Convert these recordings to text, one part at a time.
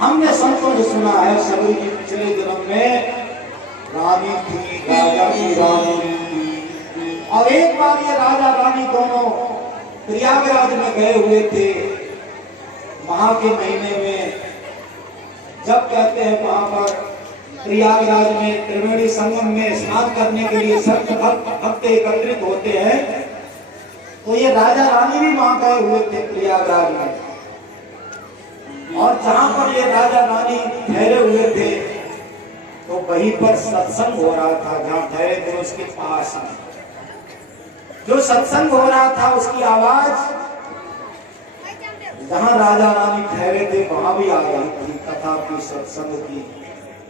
हमने संतों से सुना है सबरी की पिछले जन्म में रानी थी, राजा की रानी। और एक बार ये राजा रानी दोनों प्रयागराज में गए हुए थे माह के महीने में। जब कहते हैं वहां पर प्रयागराज में त्रिवेणी संगम में स्नान करने के लिए सब भक्त एकत्रित होते हैं, तो ये राजा रानी भी वहां गए हुए थे प्रयागराज में। और जहां पर ये राजा रानी ठहरे हुए थे तो वहीं पर सत्संग हो रहा था। जहां ठहरे थे उसके पास जो सत्संग हो रहा था उसकी आवाज जहां राजा रानी ठहरे थे वहां भी आ रही थी, कथा की, सत्संग की।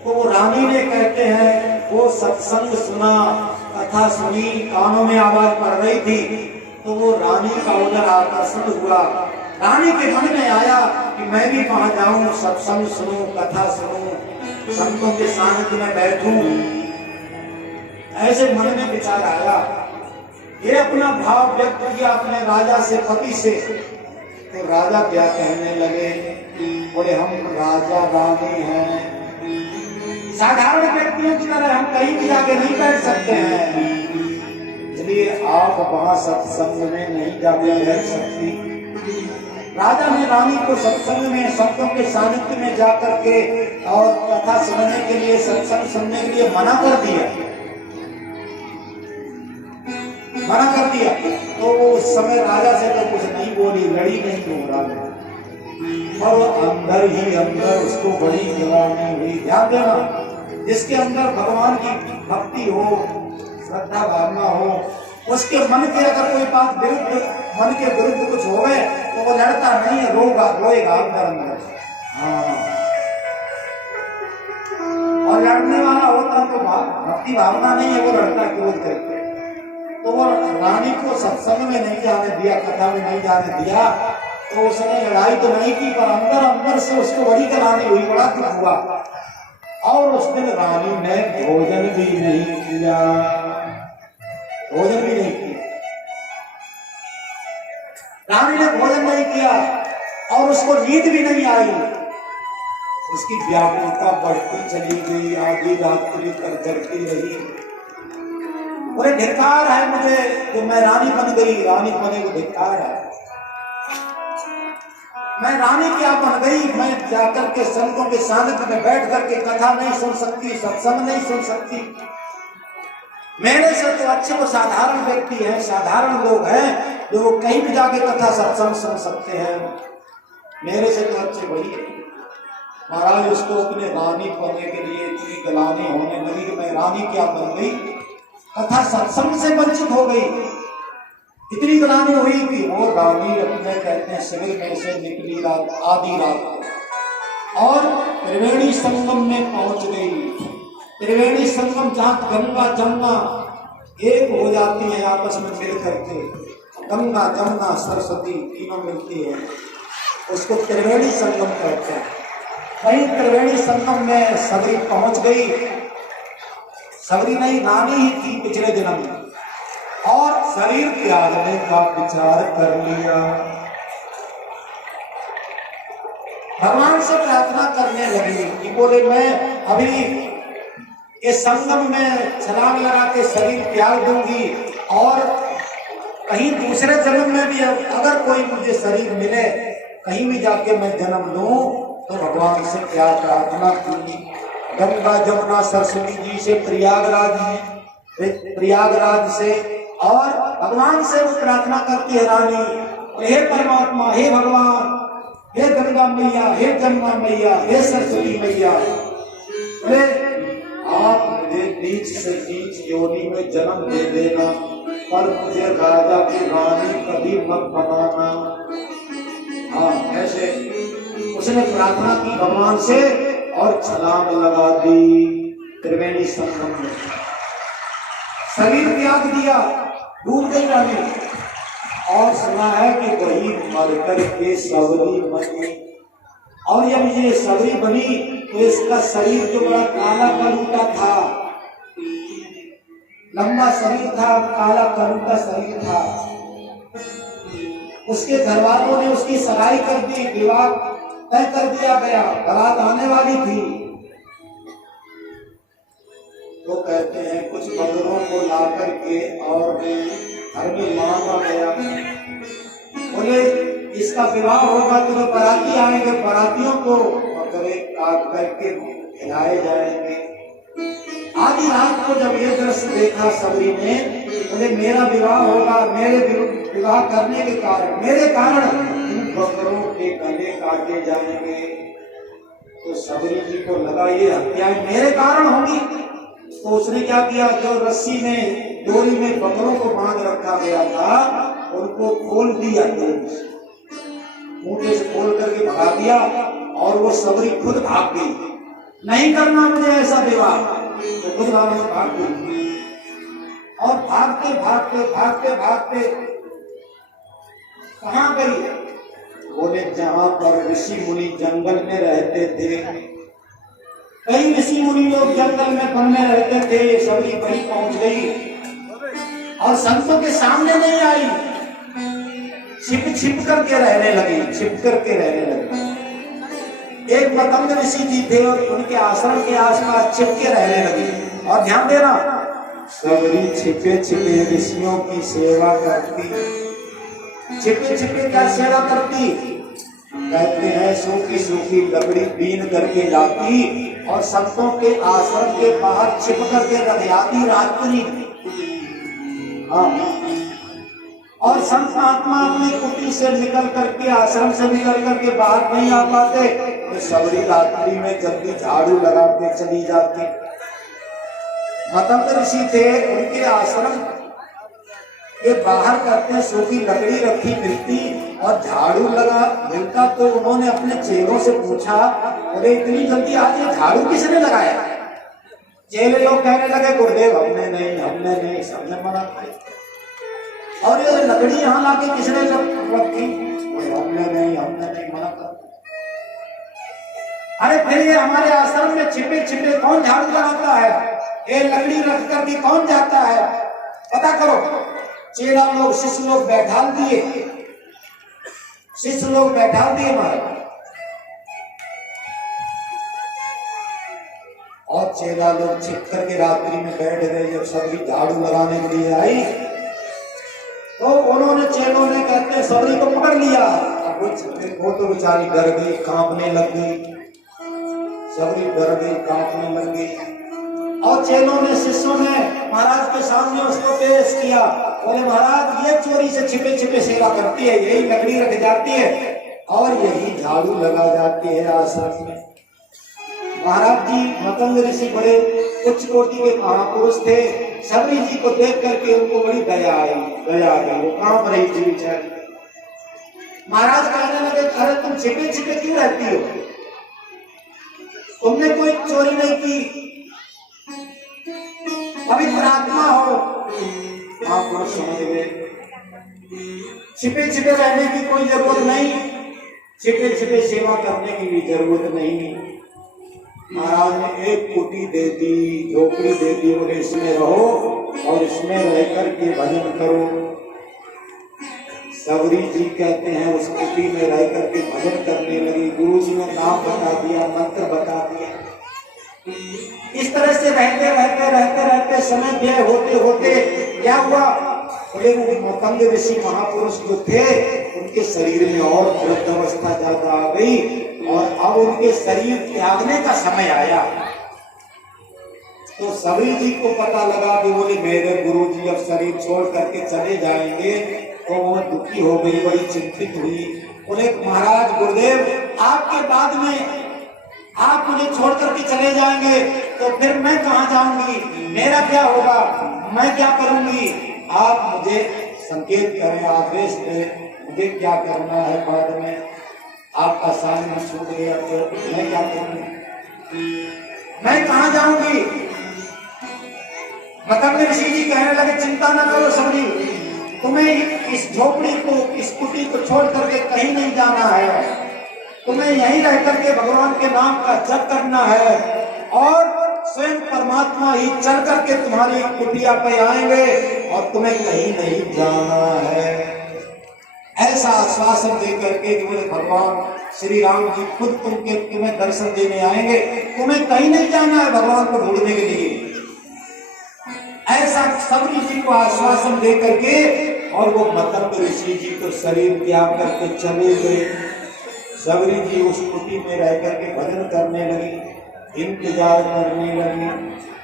तो वो रानी ने कहते हैं वो सत्संग सुना, कथा सुनी, कानों में आवाज पड़ रही थी, तो वो रानी का उधर आकर्षण हुआ। रानी के मन में आया कि मैं भी वहां जाऊं, सत्संग सुनूं, कथा सुनूं, संतों के सानिध्य में बैठूं। ऐसे मन में विचार आया। ये अपना भाव व्यक्त किया अपने राजा से, पति से। तो राजा क्या कहने लगे, बोले हम राजा रानी हैं, साधारण व्यक्तियों की तरह हम कहीं भी आगे नहीं बैठ सकते हैं, इसलिए आप वहां सत्संग में नहीं जाके बैठ सकती। राजा ने रानी को सत्संग में, संतों के सानिध्य में जाकर के और कथा सुनने के लिए, सत्संग सुनने के लिए मना कर दिया। तो वो उस समय राजा से तो कुछ नहीं बोली, लड़ी नहीं घूमरा में, और अंदर ही अंदर उसको बड़ी जवानी हुई। ध्यान देना, जिसके अंदर भगवान की भक्ति हो, श्रद्धा भावना हो, उसके मन के अगर कोई बात विरुद्ध, मन के विरुद्ध कुछ होवे तो वो लड़ता नहीं है, रोएगा अंदर अंदर। हाँ, और लड़ने वाला होता तो भक्ति भावना नहीं है, वो लड़ता क्रोध करके। तो वो रानी को सत्संग में नहीं जाने दिया, कथा में नहीं जाने दिया। तो उसने लड़ाई तो नहीं की, पर अंदर अंदर से उसको बड़ी करानी हुई, बड़ा दुख हुआ। और उस दिन रानी ने भोजन भी नहीं किया, भोजन भी नहीं किया। रानी ने भोजन नहीं किया और उसको नींद भी नहीं आई। उसकी व्याकुलता बढ़ती चली गई, आधी रात्रि तक जगती रही। बोले धिक्कार है मुझे कि मैं रानी बन गई, रानी बने को धिक्कार है। मैं रानी क्या बन गई, मैं जाकर के संतों के सानिध्य में बैठ करके कथा नहीं सुन सकती, सत्संग नहीं सुन सकती। मेरे से तो अच्छे वो साधारण व्यक्ति हैं, साधारण लोग हैं जो वो कहीं भी जाके कथा सत्संग सुन सकते हैं। मेरे से तो अच्छे वही है। महाराज उसको अपने रानी बनने के लिए इतनी गलानी होने लगी कि मैं रानी क्या बन गई, कथा सत्संग से वंचित हो गई। इतनी गलानी हुई कि वो रानी अपने कहते हैं शिविर में से निकली रात, आधी रात, और त्रिवेणी संगम में पहुंच गई। त्रिवेणी संगम जहां गंगा जमुना एक हो जाती है आपस में मिल करके, गंगा जमुना सरस्वती तीनों मिलती है, उसको त्रिवेणी संगम कहते हैं। वहीं त्रिवेणी संगम में सबरी पहुंच गई। सबरी नहीं, रानी ही थी पिछले जन्म में, और शरीर त्यागने का विचार कर लिया। भगवान से प्रार्थना करने लगी कि बोले मैं अभी इस संगम में छलांग लगा के शरीर त्याग दूंगी, और कहीं दूसरे जन्म में भी अगर कोई मुझे शरीर मिले, कहीं भी जाके मैं जन्म लूं, तो भगवान से क्या प्रार्थना की। गंगा जमुना सरस्वती जी से, प्रयागराज से, और भगवान से वो प्रार्थना करती है रानी, हे परमात्मा, हे भगवान, हे गंगा मैया, हे जमुना मैया, हे सरस्वती मैया, बोले आप मुझे नीच से नीच योनि में जन्म दे देना, पर मुझे राजा की रानी कभी मत बनाना। हाँ, ऐसे उसने प्रार्थना की भगवान से और छलांग लगा दी त्रिवेणी संगम में। शरीर त्याग दिया, डूब गई रानी, और सुना है कि वही मर कर के सबरी बनी। और जब ये सबरी बनी तो इसका शरीर जो बड़ा काला कलूटा था, लंबा शरीर था, काला कलूटा शरीर था। उसके घर वालों ने उसकी सगाई कर दी, विवाह तय कर दिया गया, बारात आने वाली थी। तो कहते हैं कुछ बकरों को ला करके और घर में मांगा गया। बोले इसका विवाह होगा तो बाराती आएंगे, बारातियों को बकरे काट करके खिलाए जाएंगे। आधी रात को जब ये दृश्य देखा सबरी ने, बोले मेरा विवाह होगा, मेरे विवाह करने के कारण, मेरे कारण इन बकरों के गले काटे जाएंगे। तो सबरी जी को लगा ये हत्याएं मेरे कारण होगी। तो उसने क्या किया, जो रस्सी में डोरी में बकरों को बांध रखा गया था उनको खोल दिया, ऊँटे से खोल करके भगा दिया और वो सबरी खुद भाग गई। नहीं करना मुझे ऐसा विवाह, तो खुद भाग गई। और भागते भागते भागते भागते कहाँ गई? बोले जहां पर ऋषि मुनि जंगल में रहते थे, कई ऋषि मुनि लोग जंगल में वन में रहते थे, सभी वहीं पहुंच गई और संतों के सामने नहीं आई, छिप छिप करके रहने लगी, छिप करके रहने लगी। एक मतंग ऋषि जी थे और उनके आश्रम के आसपास छिप के रहने लगी। और ध्यान देना, सबरी छिपे छिपे ऋषियों की सेवा करती। छिपे छिपे क्या सेवा करती? कहते हैं सूखी सूखी लकड़ी बीन करके लाती और संतों के आश्रम के बाहर छिप करके रख आती रात्रि। हाँ, और संत महात्मा अपनी कुटी से निकल करके, आश्रम से निकल करके बाहर नहीं आ पाते तो सबरी रात्रि में जल्दी झाड़ू लगा के चली जाती। मतंग ऋषि थे, उनके आश्रम के बाहर कहते हैं सूखी लकड़ी रखी मिलती और झाड़ू लगा मिलता। तो उन्होंने अपने चेलों से पूछा, अरे इतनी जल्दी आज ये झाड़ू किसने लगाया? चेले लोग कहने लगे गुरुदेव हमने नहीं, सबने मना किया। और ये लकड़ी यहाँ लाके किसने रखी? हमने नहीं मना कर। अरे फिर ये हमारे आश्रम में छिपे छिपे कौन झाड़ू लगाता है? ये लकड़ी रख करके कौन जाता है? पता करो। चेला लोग शिष्य लोग बैठाल दिए, महाराज। और चेला लोग छिप करके रात्रि में बैठ गए। जब सबरी झाड़ू लगाने के लिए आई तो उन्होंने, चेलों ने कहते सबरी को पकड़ लिया। वो तो बेचारी डर गई, कांपने लग गई। सबरी डर गई, कांपने लग गई। और चेलों ने, शिष्यों ने महाराज के सामने उसको पेश किया। बोले महाराज ये चोरी से छिपे छिपे सेवा करती है, यही लकड़ी रख जाती है और यही झाड़ू लगा जाती है आश्रम में। महाराज जी मतंग ऋषि बड़े उच्च कोटि के महापुरुष थे। सबरी जी को देख करके उनको बड़ी दया आई, वो कांप रही थी बेचारी। महाराज कहने लगे अरे तुम छिपे छिपे क्यों रहती हो? तुमने कोई चोरी नहीं की, पवित्र आत्मा हो। महापुरुष समझ गए छिपे छिपे रहने की कोई जरूरत नहीं, छिपे छिपे सेवा करने की भी जरूरत नहीं। महाराज ने एक कुटी दे दी, झोपड़ी दे दी, बोले इसमें रहो और इसमें रह करके भजन करो। सबरी जी कहते हैं उस कुटी में रह करके भजन करने लगी। गुरु जी ने नाम बता दिया, मंत्र बता दिया। इस तरह से रहते समय व्यय होते होते क्या हुआ? बोले मतंग ऋषि महापुरुष जो थे उनके शरीर में और वृद्ध अवस्था ज्यादा आ गई और अब उनके शरीर त्यागने का समय आया। तो सबरी जी को पता लगा कि बोले मेरे गुरु जी अब शरीर छोड़ करके चले जाएंगे। तो वो दुखी हो गई, बड़ी चिंतित हुई। बोले महाराज गुरुदेव आपके बाद में आप मुझे छोड़ करके चले जाएंगे तो फिर मैं कहाँ जाऊंगी? मेरा क्या होगा? मैं क्या करूंगी? आप मुझे संकेत करें, आदेश दें, मुझे क्या करना है बाद में। आपका सामने छूट गया तो मैं क्या करूंगी? मैं कहाँ जाऊंगी? मतंग ऋषि जी कहने लगे चिंता न करो सबरी, तुम्हें इस झोपड़ी को, इस कुटी को छोड़ करके कहीं नहीं जाना है। तुम्हें यहीं रह करके भगवान के नाम का जप करना है और स्वयं परमात्मा ही चल करके तुम्हारी कुटिया पे आएंगे और तुम्हें कहीं नहीं जाना है। ऐसा आश्वासन दे करके कि बोले भगवान श्री राम जी खुद तुम्हें दर्शन देने आएंगे, तुम्हें कहीं नहीं जाना है भगवान को ढूंढने के लिए। ऐसा सबरी जी को आश्वासन दे करके और वो मतंग ऋषि जी तो शरीर त्याग करके चले गए। सबरी जी उस कुटी में रह करके भजन करने लगी, इंतजार करने लगी।